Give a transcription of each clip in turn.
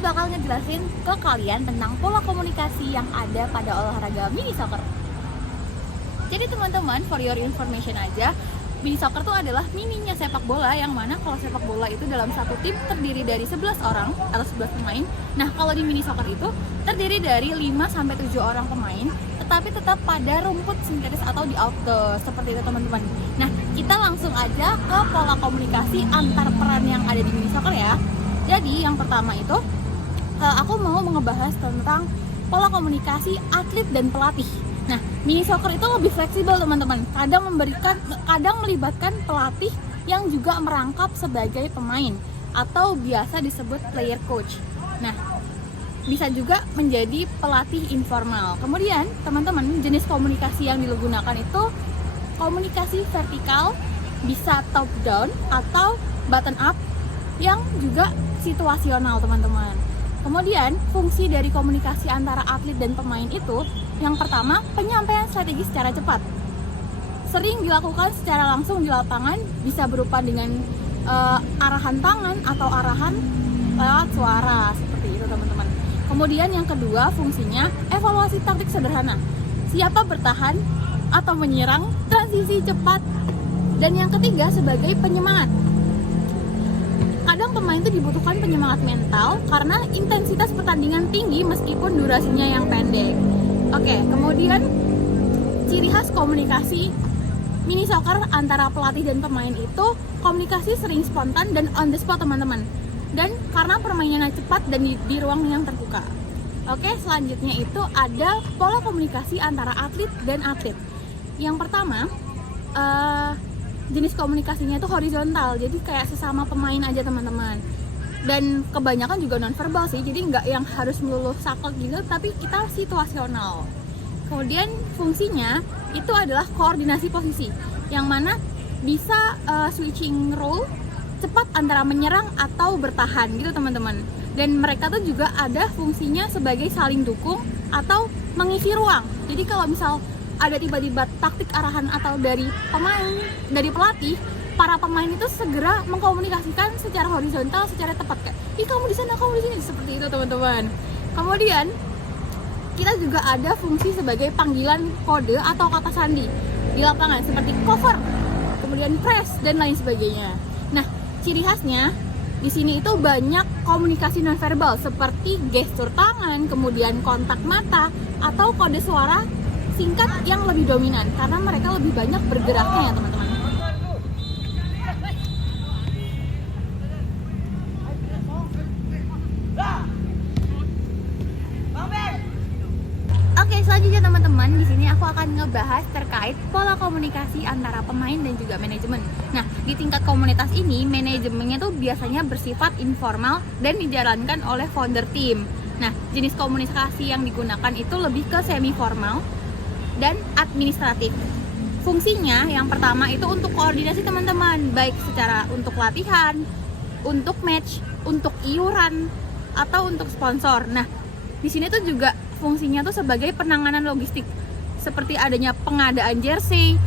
bakal ngejelasin ke kalian tentang pola komunikasi yang ada pada olahraga mini soccer. Jadi teman-teman, for your information aja, mini soccer itu adalah mininya sepak bola, yang mana kalau sepak bola itu dalam satu tim terdiri dari 11 orang atau 11 pemain. Nah, kalau di mini soccer itu terdiri dari 5-7 orang pemain, tetapi tetap pada rumput sintetis atau di outdoor, seperti itu teman-teman. Nah, kita langsung aja ke pola komunikasi antar peran yang ada di mini soccer ya. Jadi yang pertama itu aku mau ngebahas tentang pola komunikasi atlet dan pelatih. Nah, mini soccer itu lebih fleksibel teman-teman. Kadang melibatkan pelatih yang juga merangkap sebagai pemain atau biasa disebut player coach. Nah, bisa juga menjadi pelatih informal. Kemudian, teman-teman, jenis komunikasi yang digunakan itu komunikasi vertikal, bisa top down atau bottom up, yang juga situasional teman-teman. Kemudian fungsi dari komunikasi antara atlet dan pemain itu, yang pertama, penyampaian strategi secara cepat. Sering dilakukan secara langsung di lapangan, bisa berupa dengan arahan tangan atau arahan lewat suara, seperti itu teman-teman. Kemudian yang kedua, fungsinya evaluasi taktik sederhana, siapa bertahan atau menyerang, transisi cepat. Dan yang ketiga, sebagai penyemangat. Kadang pemain itu dibutuhkan penyemangat mental karena intensitas pertandingan tinggi meskipun durasinya yang pendek. Oke, kemudian ciri khas komunikasi mini soccer antara pelatih dan pemain itu komunikasi sering spontan dan on the spot teman-teman. Dan karena permainannya cepat dan di ruang yang terbuka. Oke, selanjutnya itu ada pola komunikasi antara atlet dan atlet. Yang pertama, jenis komunikasinya itu horizontal, jadi kayak sesama pemain aja teman-teman. Dan kebanyakan juga non-verbal sih, jadi nggak yang harus melulu saklek gitu, tapi kita situasional. Kemudian fungsinya itu adalah koordinasi posisi, yang mana bisa switching role cepat antara menyerang atau bertahan gitu teman-teman. Dan mereka tuh juga ada fungsinya sebagai saling dukung atau mengisi ruang. Jadi kalau misal ada tiba-tiba taktik arahan atau dari pemain, dari pelatih, para pemain itu segera mengkomunikasikan secara horizontal, secara tepat kayak, ih kamu di sana, kamu di sini, seperti itu teman-teman. Kemudian kita juga ada fungsi sebagai panggilan kode atau kata sandi di lapangan seperti cover, kemudian press dan lain sebagainya. Nah, ciri khasnya di sini itu banyak komunikasi nonverbal seperti gestur tangan, kemudian kontak mata atau kode suara singkat yang lebih dominan karena mereka lebih banyak bergeraknya ya teman-teman. Oke, selanjutnya teman-teman, di sini aku akan ngebahas terkait pola komunikasi antara pemain dan juga manajemen. Nah, di tingkat komunitas ini manajemennya tuh biasanya bersifat informal dan dijalankan oleh founder team. Nah, jenis komunikasi yang digunakan itu lebih ke semi formal dan administratif. Fungsinya yang pertama itu untuk koordinasi teman-teman, baik secara untuk latihan, untuk match, untuk iuran, atau untuk sponsor. Nah, di sini tuh juga fungsinya tuh sebagai penanganan logistik, seperti adanya pengadaan jersey,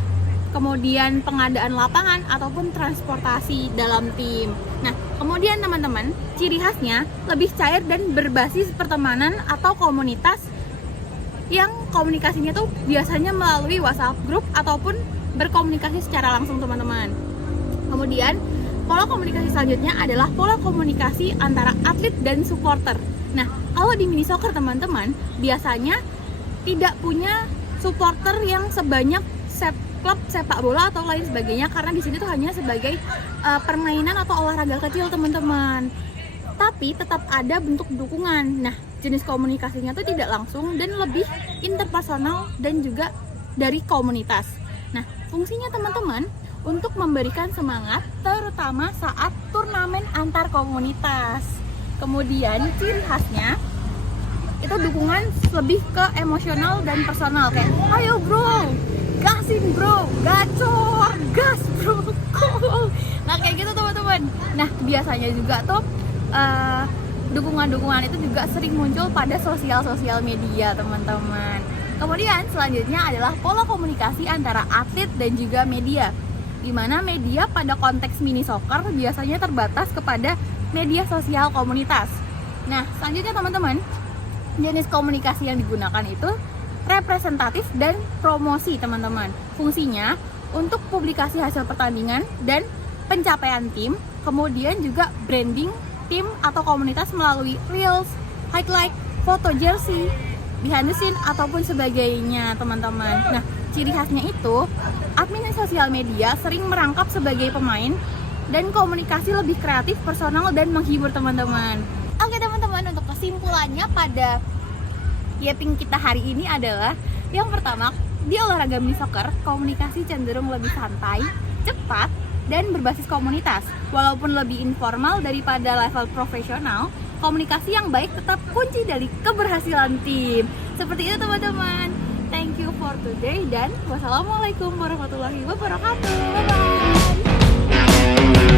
kemudian pengadaan lapangan ataupun transportasi dalam tim. Nah, kemudian teman-teman, ciri khasnya lebih cair dan berbasis pertemanan atau komunitas, yang komunikasinya tuh biasanya melalui WhatsApp group ataupun berkomunikasi secara langsung teman-teman. Kemudian pola komunikasi selanjutnya adalah pola komunikasi antara atlet dan supporter. Nah, kalau di mini soccer teman-teman biasanya tidak punya supporter yang sebanyak klub sepak bola atau lain sebagainya, karena di sini tuh hanya sebagai permainan atau olahraga kecil teman-teman. Tapi tetap ada bentuk dukungan. Nah, jenis komunikasinya tuh tidak langsung dan lebih interpersonal dan juga dari komunitas. Nah, fungsinya teman-teman untuk memberikan semangat terutama saat turnamen antar komunitas. Kemudian ciri khasnya itu dukungan lebih ke emosional dan personal, kayak ayo bro, gasin bro, gacor, gas bro. Nah, kayak gitu teman-teman. Nah, biasanya juga tuh dukungan-dukungan itu juga sering muncul pada sosial media teman-teman. Kemudian selanjutnya adalah pola komunikasi antara atlet dan juga media, di mana media pada konteks mini soccer biasanya terbatas kepada media sosial komunitas. Nah, selanjutnya teman-teman, jenis komunikasi yang digunakan itu representatif dan promosi teman-teman. Fungsinya untuk publikasi hasil pertandingan dan pencapaian tim, kemudian juga branding tim atau komunitas melalui reels, highlight, foto jersey, behind the scene ataupun sebagainya teman-teman. Nah, ciri khasnya itu admin sosial media sering merangkap sebagai pemain dan komunikasi lebih kreatif, personal dan menghibur teman-teman. Oke teman-teman, untuk kesimpulannya pada Yeping kita hari ini adalah yang pertama, di olahraga mini soccer komunikasi cenderung lebih santai, cepat, dan berbasis komunitas. Walaupun lebih informal daripada level profesional, komunikasi yang baik tetap kunci dari keberhasilan tim. Seperti itu teman-teman. Thank you for today dan wassalamualaikum warahmatullahi wabarakatuh. Bye bye.